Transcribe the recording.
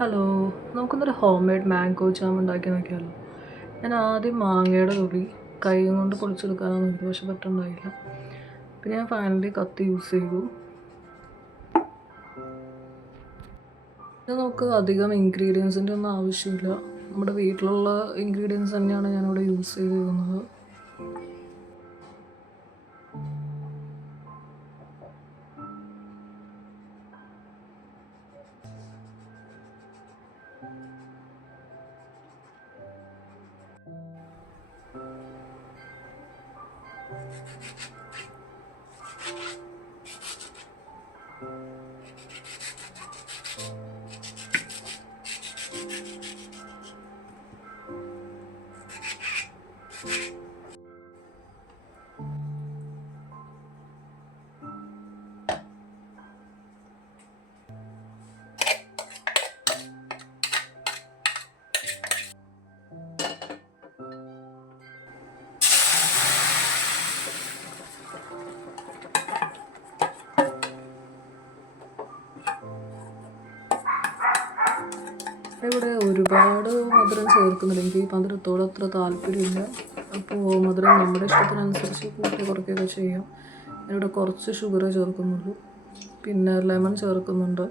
Hello, നമുക്കൊന്നൊരു home made mango jam ഉണ്ടാക്കി നോക്കിയാലോ. ഞാൻ ആദ്യം മാങ്ങയുടെ തൊലി കൈ കൊണ്ട് പൊളിച്ചെടുക്കാനാണ് നോക്കി, പക്ഷെ പറ്റുന്നുണ്ടായില്ല. പിന്നെ ഞാൻ ഫൈനലി കത്തി യൂസ് ചെയ്തു. ഇത് നമുക്ക് അധികം ഇൻഗ്രീഡിയൻസിൻ്റെ ഒന്നും ആവശ്യമില്ല. നമ്മുടെ വീട്ടിലുള്ള ഇൻഗ്രീഡിയൻസ് തന്നെയാണ് ഞാനിവിടെ യൂസ് ചെയ്തിരുന്നത്. ഇവിടെ ഒരുപാട് മധുരം ചേർക്കുന്നില്ല, എനിക്ക് ഈ മധുരത്തോട് അത്ര താല്പര്യമില്ല. അപ്പോൾ മധുരം നമ്മുടെ ഇഷ്ടത്തിനനുസരിച്ച് കൂട്ടി കുറയ്ക്കുകയൊക്കെ ചെയ്യാം. ഞാനിവിടെ കുറച്ച് ഷുഗർ ചേർക്കുന്നുള്ളൂ, പിന്നെ ലെമൺ ചേർക്കുന്നുണ്ട്.